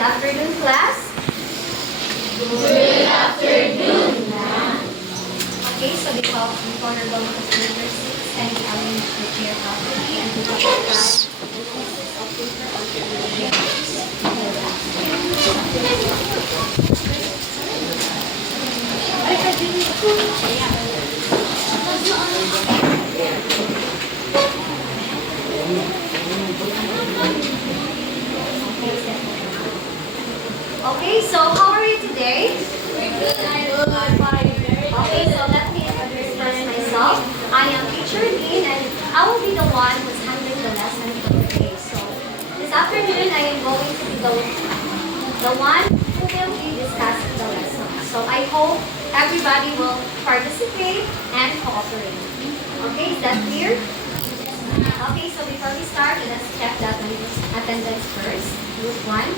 afternoon, class. Good afternoon, ma'am. Okay, so before you're going to school your seats, and you arrange the chair properly and pick up your bag and pieces of paper onto the Okay, so how are you today? Okay, so let me introduce first myself. I am Teacher Dean, and I will be the one who's handling the lesson for today. So this afternoon, I am going to be the one who will be discussing the lesson. So I hope everybody will participate and cooperate. Okay, is that clear? Okay, so before we start, let's check the attendance first. Group 1.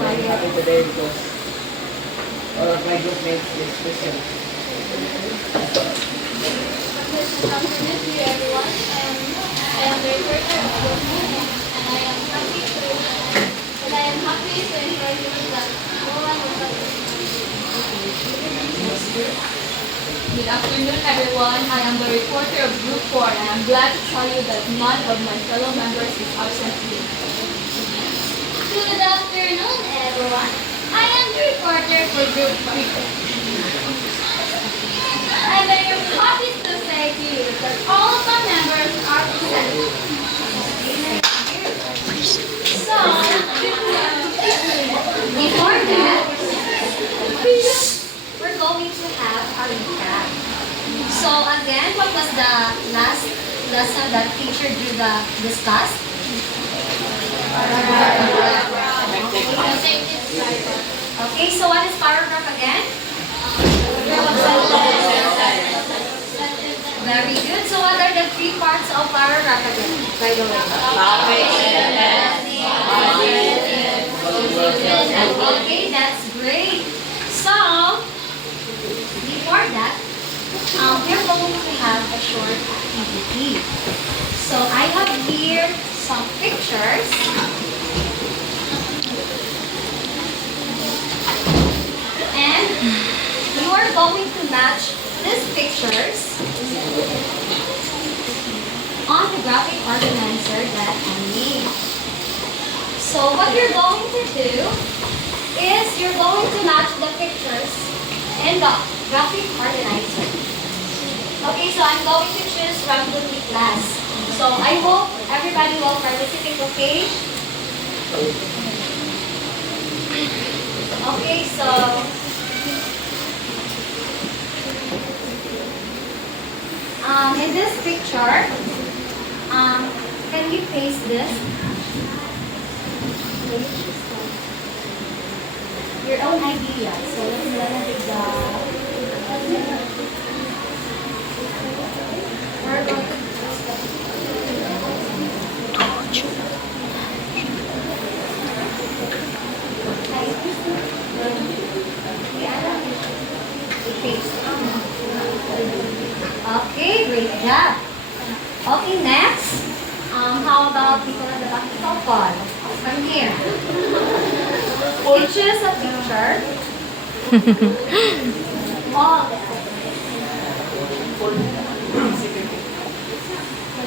I'm happy today because all of my group mates is Christian. Good afternoon to you, everyone. I am the reporter of this movie, and I am happy to inform you that no one will Good afternoon, everyone. I am the reporter of Group 4, and I'm glad to tell you that none of my fellow members is absent here. Good afternoon, everyone. I am the reporter for Group 3. I'm very happy to say to you that all of my members are present. So, Before that, we're going to have a recap. So again, what was the last lesson that teacher Drew discussed? Okay, so what is paragraph again? Very good. So what are the three parts of paragraph again, by the way? Okay, that's great. So, before that, we're going to have a short activity. So, I have here some pictures. And you are going to match these pictures on the graphic organizer that I made. So what you're going to do is you're going to match the pictures in the graphic organizer. Okay, so I'm going to choose randomly class. So I hope everybody will participate, okay? Okay, so in this picture, can you paste this? Your own idea. So let's lalagay Okay, great job. Okay, next. How about people at the back of the phone? From here. You choose a picture. All the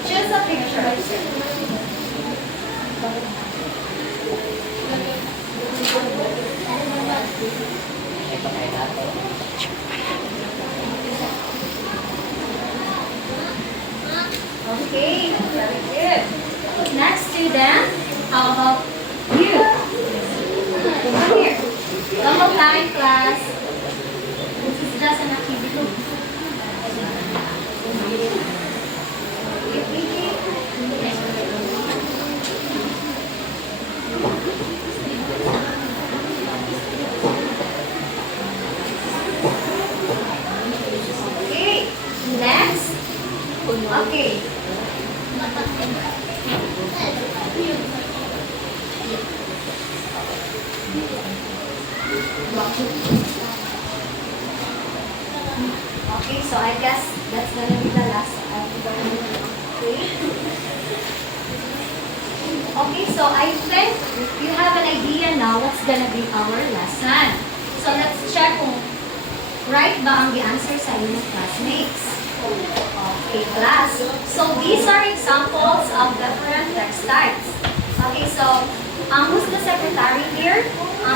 choose a picture. Okay, very good. Next student, how about you? Come here. One more time, class. This is just an activity. You Okay, so I guess that's gonna be the last. Okay. Okay, so I think you have an idea now what's gonna be our lesson. So let's check kung right ba ang the-answer sa inyong classmates. Okay, class. So these are examples of different text types. Okay, so who's the secretary here?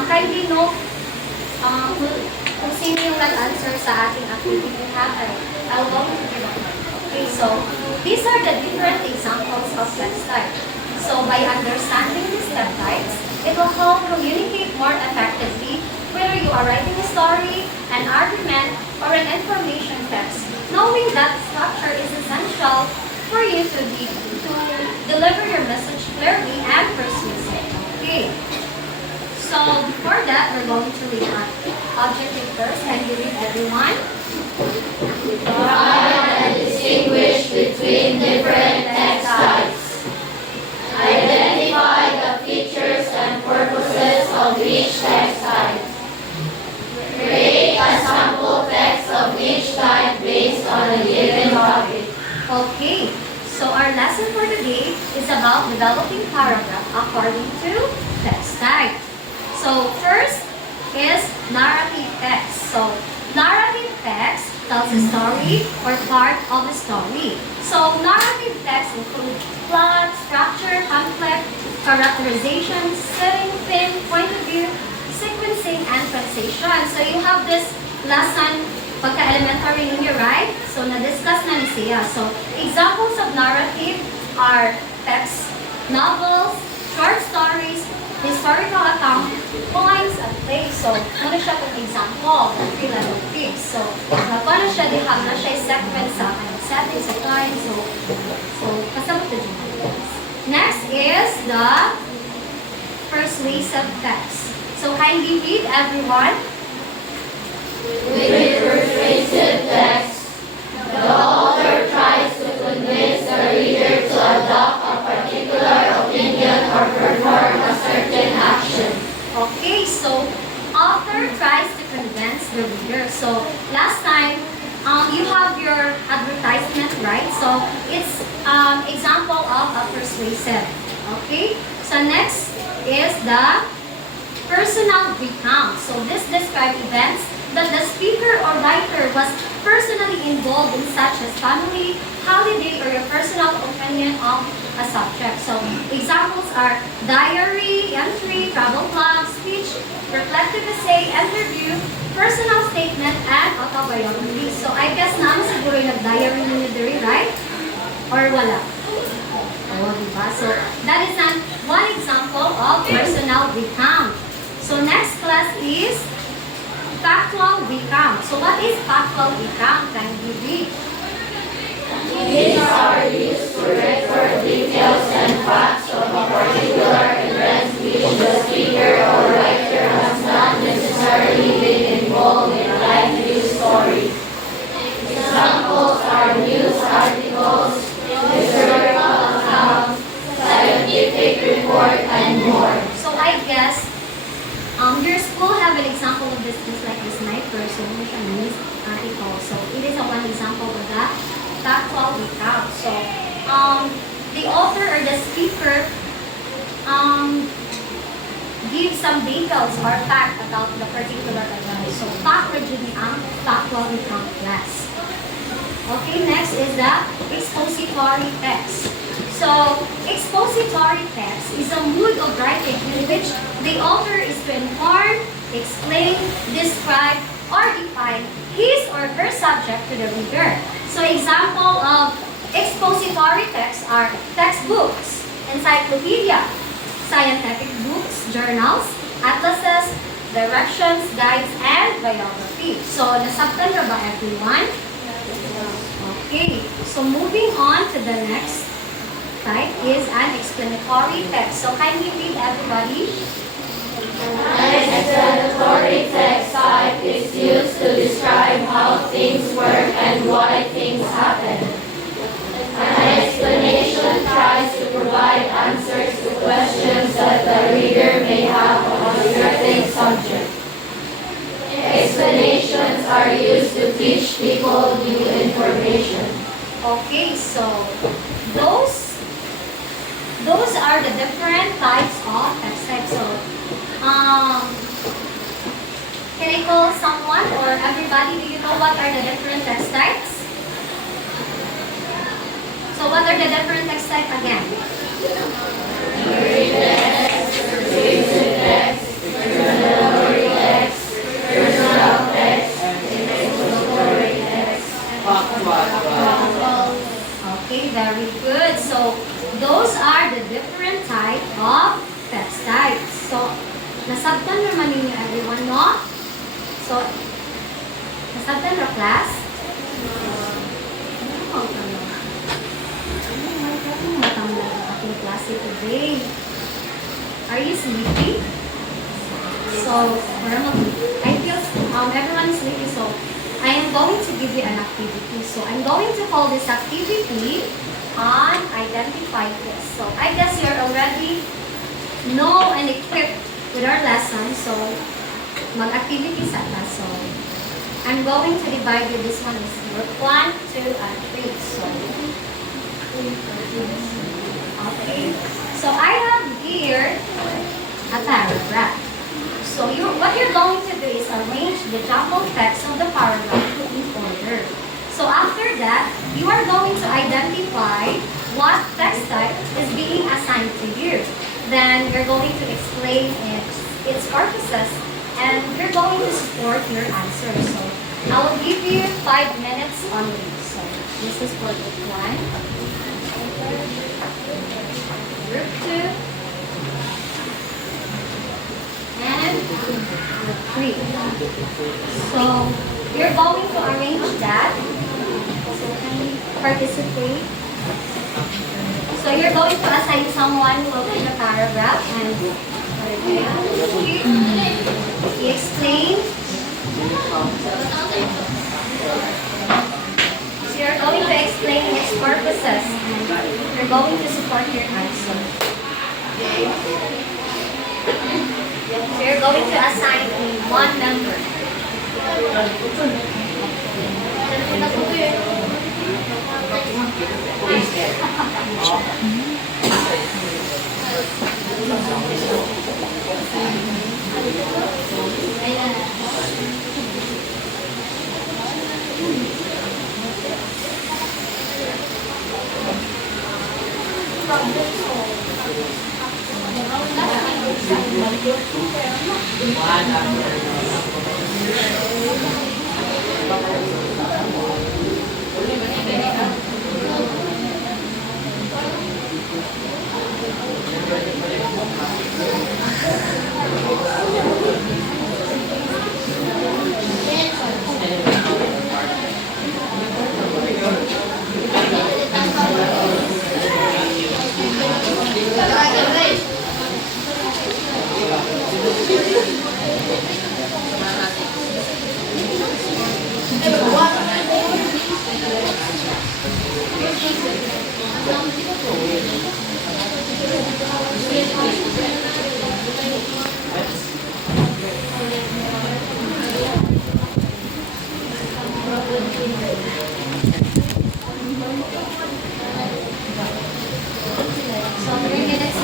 Kindly note kung sino yung nag-answer sa ating activity natin. I'll go to the Okay, so these are the different examples of text type. So by understanding these text types, it will help communicate more effectively whether you are writing a story, an argument, or an information text. Knowing that structure is essential for you to deliver your message clearly and persuasively. Okay. So before that, we're going to read our objective first. Can you read, everyone? Define and distinguish between different text types. Identify the features and purposes of each text type. Create a sample text of each type based on a given topic. Okay. So our lesson for today is about developing paragraph according to text type. So first is narrative text. So narrative text tells a story or part of a story. So narrative text includes plot, structure, conflict, characterization, setting, theme, point of view, sequencing, and transition. So you have this lesson pagka-elementary ninyo, right? So na-discuss na ni Sia. So examples of narrative are text, novels, short stories, historical account, poems, and plays. So, muna siya kung example ng three-level pigs. So, paano siya, di have na siya sequence sa setting, sa time. So kasabot na dyan. Next is the persuasive text. So, kindly read, everyone. With persuasive text, the author tries to convince the reader to adopt a particular opinion or perform a certain action. Okay, so author tries to convince the reader. So last time, you have your advertisement, right? So it's example of a persuasive. Okay, so next is the personal recount. So this describes events that the speaker or writer was personally involved in, such as family, holiday, or your personal opinion of a subject. So examples are diary, entry, travel blog, speech, reflective essay, interview, personal statement, and autobiography. So I guess naman siguro yung diary ninyo diri, right? Or wala? Oh, diba? So that is one example of personal recount. So next class is factual recount. So what is factual recount? Can you read? These are used to record details and facts of a particular event which the speaker or writer has not necessarily been involved in, like news stories. Examples are news articles, historical accounts, scientific report, and more. So I guess your school have an example of this, just like the sniper, so news article. So it is a one example of that factual recount. So the author or the speaker gives some details or fact about the particular event. So fact or factual recount class. Okay, next is the expository text. So, expository text is a mood of writing in which the author is to inform, explain, describe, or define his or her subject to the reader. So, example of expository texts are textbooks, encyclopedia, scientific books, journals, atlases, directions, guides, and biography. So, nasabtan na ba everyone? Okay, so moving on to the next type is an explanatory text. So kindly read, everybody. An explanatory text type is used to describe how things work and why things happen. An explanation tries to provide answers to questions that the reader may have on a certain subject. teach people new information. Okay, so those are the different types of text types. So, can I call someone or everybody? Do you know what are the different text types? So, what are the different text types again? Free text, basic text, explanatory text, personal text, expository text, Factual. Okay, very good. So, those are the different type of text types. So, nasabtan naman ninyo everyone, no? So, nasabtan na class? Matamlay ang ating klase today. Are you sleepy? So, I feel everyone is sleepy, so I am going to give you an activity. So, I'm going to call this activity on identify this. So, I guess you're already know and equipped with our lesson. So, mag-activity sa class. So, I'm going to divide you. This one is group 1, 2, and 3. So, okay. So, I have here a paragraph. So, what you're going to do is arrange the jumbled text of the paragraph in order. So, after that, you are going to identify what text type is being assigned to you. Then, you're going to explain its purposes, and you're going to support your answer. So, I will give you 5 minutes only. So, this is for group 1, group 2, and group 3. So, you're going to arrange that. So, can you participate? So, you're going to assign someone who will read the paragraph and he explain. So, you're going to explain its purposes and you're going to support your answer. So, you're going to assign one member. So, 3 minutes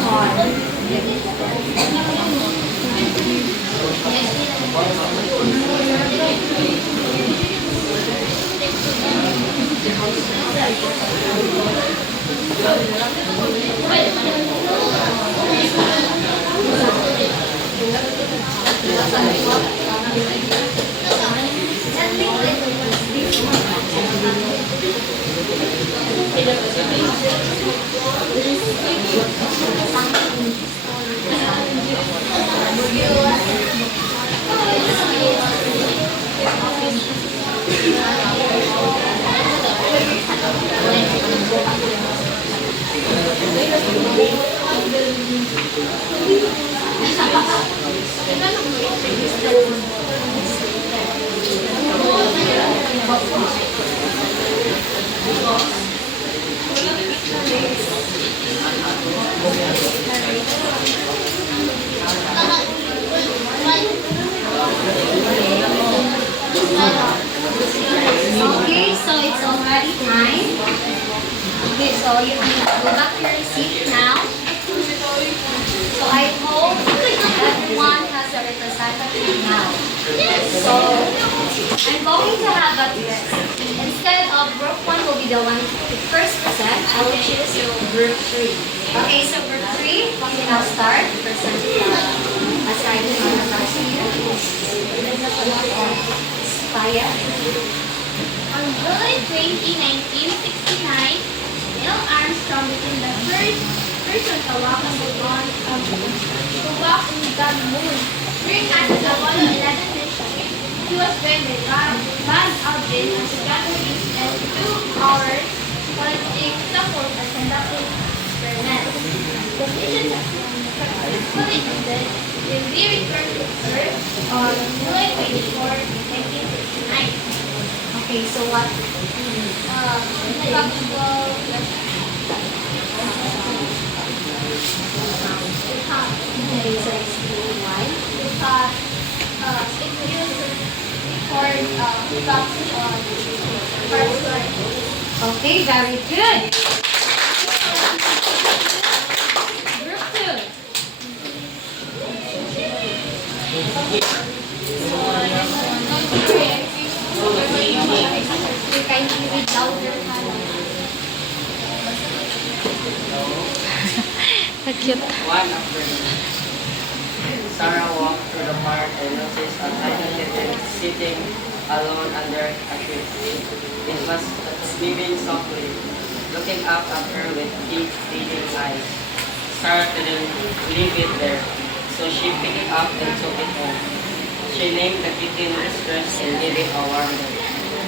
you can go back to your seat now. So I hope everyone has a representative now. So I'm going to have a twist. Instead of group 1 will be the one to first present, I will choose group 3. Okay, so group 3, we can now start. Present aside from the back to you. Spaya. On July 20, 1969, Neil Armstrong became the first person to walk on the moon, during NASA's Apollo 11 mission. He was joined by Buzz Aldrin as the catalyst and 2 hours politics support and conducting experiments. The mission successfully ended when we returned to Earth on July 24, 1969. Okay, so what? Okay, so explain why. It used record facts on first line. Okay, very good. Group 2. You can read louder. One afternoon, Sarah walked through the park and noticed a tiny kitten sitting alone under a tree. It was sleeping softly, looking up at her with big, pleading eyes. Sarah couldn't leave it there, so she picked it up and took it home. She named the kitten Mistress and gave it a warm name.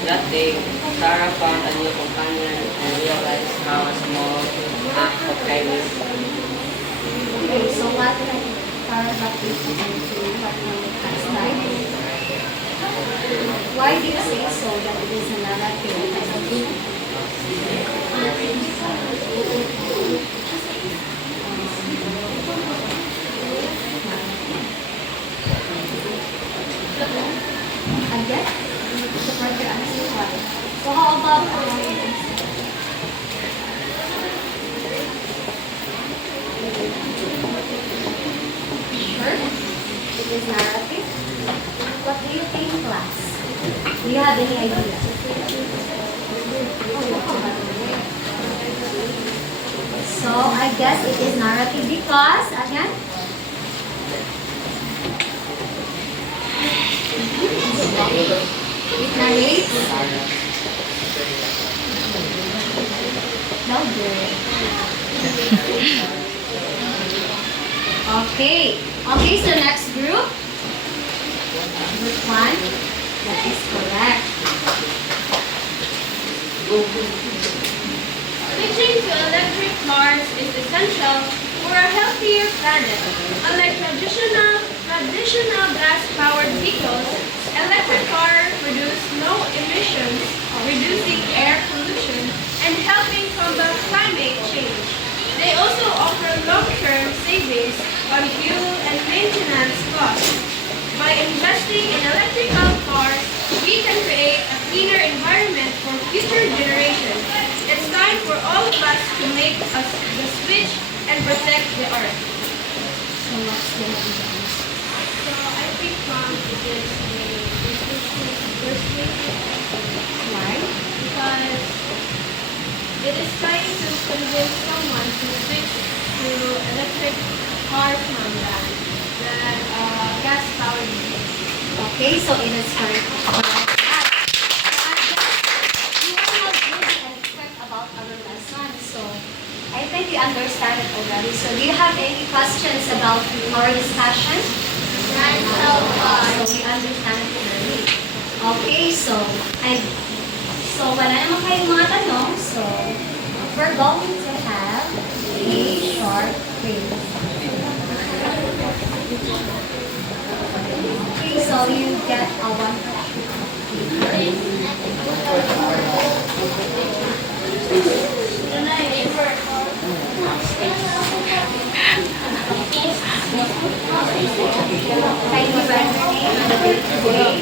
That day, Sarah found a new companion and realized how a small act of kindness. Okay, so what paragraph is to what has died? Why do you say so that it is a narrative? Again? The further answer why? So how about sure? It is narrative. What do you think, class? Do you have any idea? So I guess it is narrative because, again, it narrates. Louder. Okay. Okay, so next group. Group 1. That is correct. Switching to electric cars is essential for a healthier planet. Unlike traditional gas-powered vehicles, electric cars produce no emissions, reducing air pollution and helping combat climate change. They also offer long-term savings on fuel and maintenance costs. By investing in electrical cars, we can create a cleaner environment for future generations. It's time for all of us to make the switch and protect the earth. So what's the answer? So I think it is a firstly Why? because it is trying to convince someone to switch to electric cars from than gas-powered vehicles. Okay, so it is correct. You will not really expect about our lesson, so I think you understand it already. So do you have any questions about our discussion? So we understand it already. Okay, so wala naman kayong mga tanong, so we're going to have a short quiz. Okay, so you get a one Can you write your name and the date today?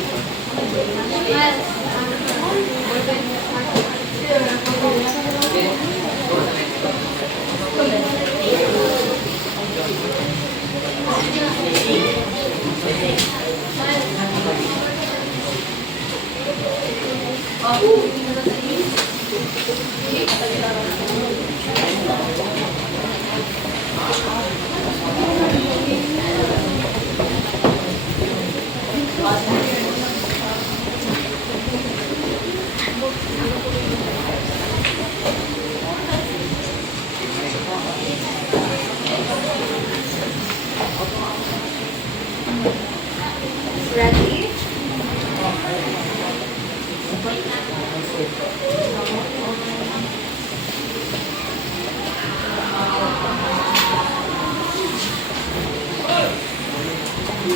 Okay,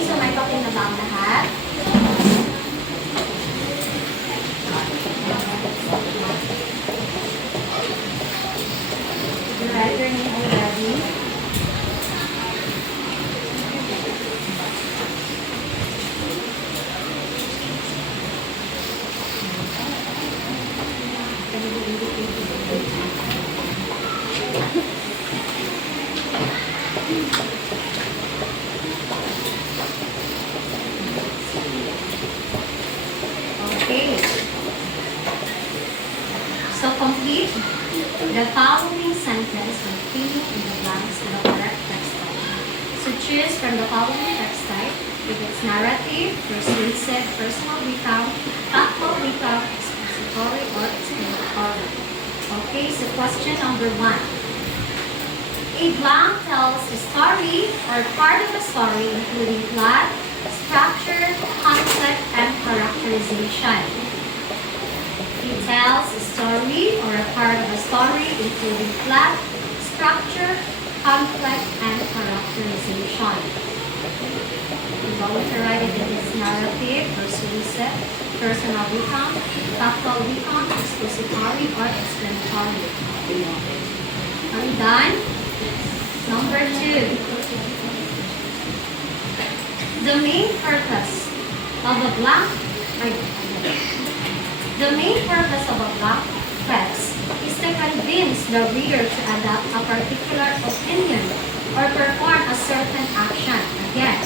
so may papel na ba ang lahat? Write your name already. Okay. So complete the following sentence and fill in the blanks with the correct text type. So choose from the following text type if it's narrative, persuasive, personal recount, factual recount, expository, or explanatory. Okay, so question number 1. A blank tells a story or part of a story including plot, structure, conflict, and characterization. It tells a story or a part of a story including plot, structure, conflict, and characterization. We're going to write it in this narrative, persuasive, personal recount, factual recount, expository, or explanatory. Are we done? Number 2. The main purpose of a blank text is to convince the reader to adopt a particular opinion or perform a certain action. Again,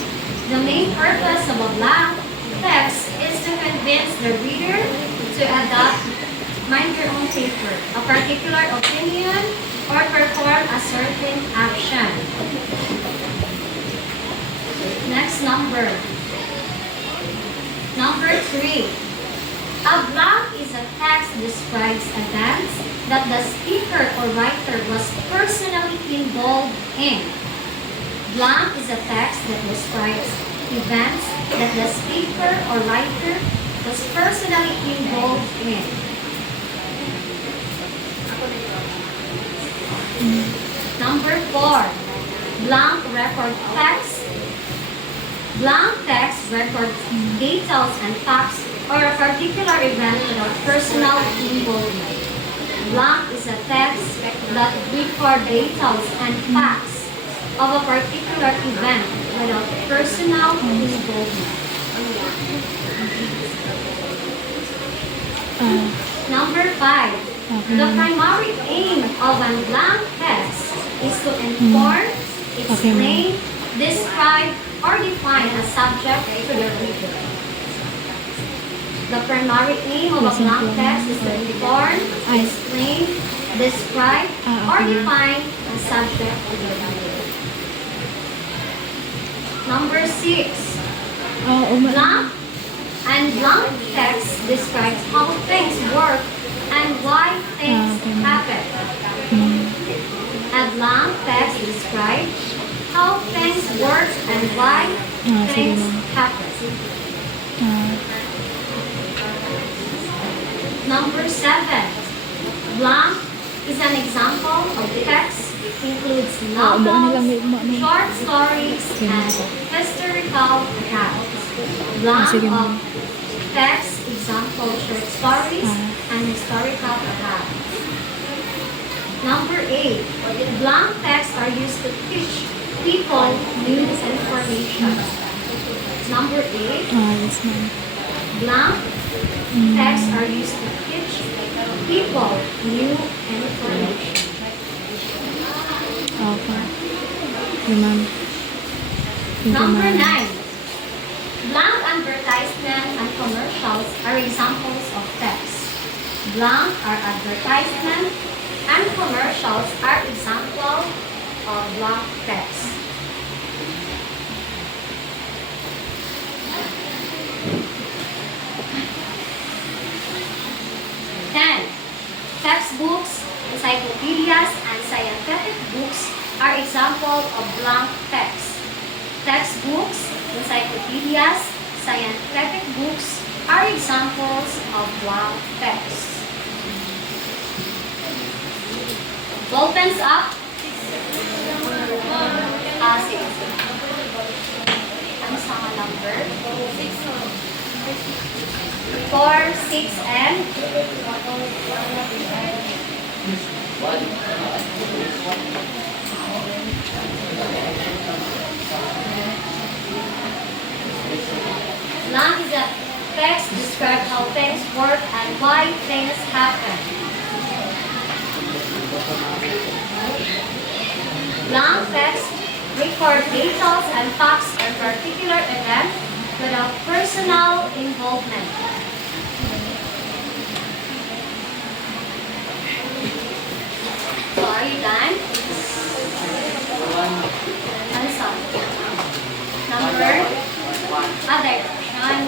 the main purpose of a blank text is to convince the reader to adopt, mind your own paper, a particular opinion or perform a certain action. Next number. Number 3. A blank is a text describes events that the speaker or writer was personally involved in. Blank is a text that describes events that the speaker or writer was personally involved in. Number 4. Blank record text. Blank text records details and facts or a particular event without personal involvement. Blank is a text that records details and facts of a particular event without personal involvement. Number 5. The primary aim of a blank text is to inform, explain, describe, or define a subject to the reader. The primary aim of a blank text is to inform, explain, describe, or define a subject to the reader. Number 6. Blank and blank text describes how things work and why things happen. A blank text describes how things work and why things happen. Number 7. Blank is an example of text, includes novels, short stories, and historical accounts. Blank of text, example, short stories, and historical accounts. Number 8. Blank texts are used to teach people new information. Number 8. Blank texts are used to teach people new information. Number 9. Blank advertisements and commercials are examples of text. Blank are advertisements and commercials are examples of blank text. Textbooks, encyclopedias, and scientific books are examples of blank text. Textbooks, encyclopedias, scientific books are examples of blank text. Ball pens up. 6. Ano sa mga number? 4, 6, and 1. Lang is a text describe how things work and why things happen. Long text record details and facts or particular event without personal involvement. So are you done? Answer. Number? Other. One.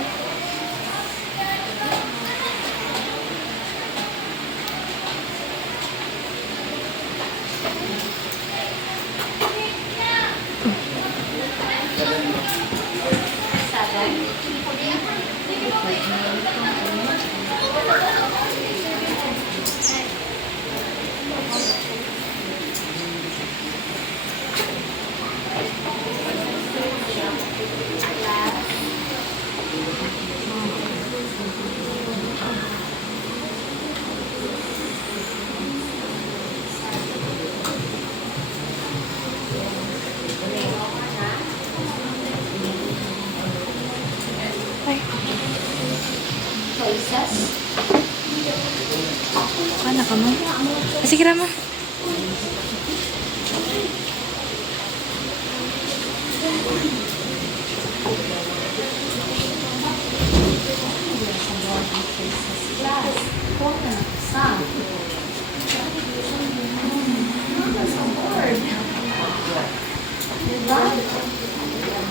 Choices. Ano ka mo? Sige Rama. Diba?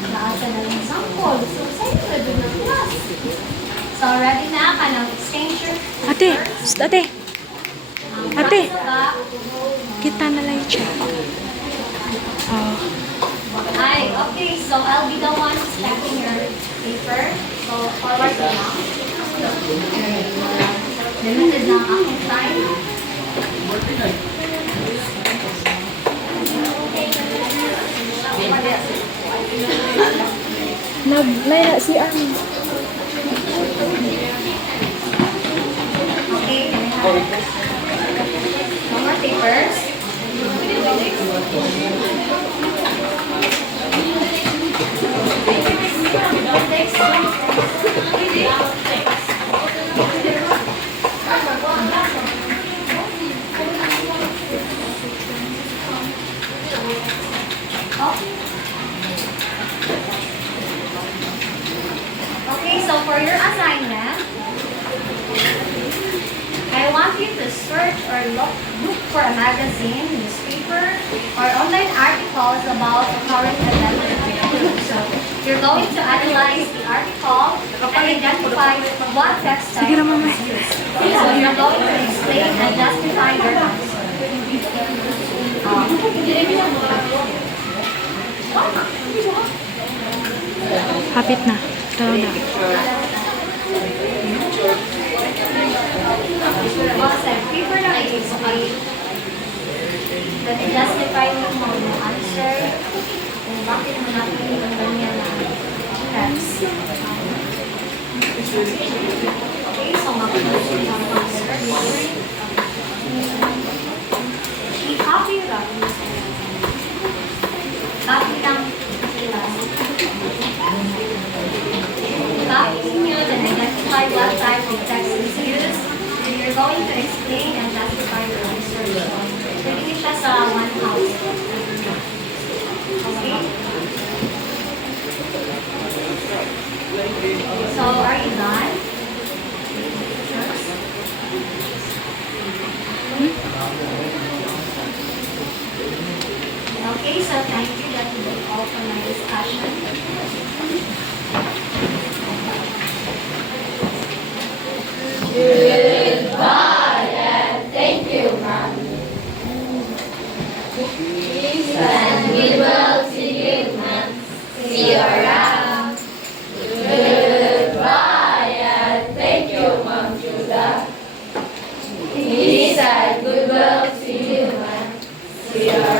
Nasa na lang sample. So, sa'yo pwede na class. So, ready na ka ng exchange your Ate, psst, ate. Ate. front sa back. Kita na lang yung check. Oh. Ay, okay. So, I'll be the one who's checking your paper. So, forward na lang. Limited lang akong time. Nag-laya si Armin. Okay, we have no more papers. Okay, so for your assignment, I want you to search or look for a magazine, newspaper, or online articles about a current event. So you're going to analyze the article and identify what text type Sige na, Mama. is used. So you're going to explain and justify your answer. Hapit na. Tara na. Concept, paper na i-explain. Then justify mo yung answer kung bakit mo natin yung ganyan na text. Okay, so mag-close yung answer. I-copy lang. Copy lang sila. Copy nyo, then identify what type of text is used. And you're going to explain and justify your answer. Pwede nyo siya sa one house. Okay? So, are you done? Okay, so thank you. That will be all for my discussion. Goodbye and thank you, Mom. And we will see you, Mom. See you around. Goodbye and thank you, Mom Judah. We said we will see you, Mom. We are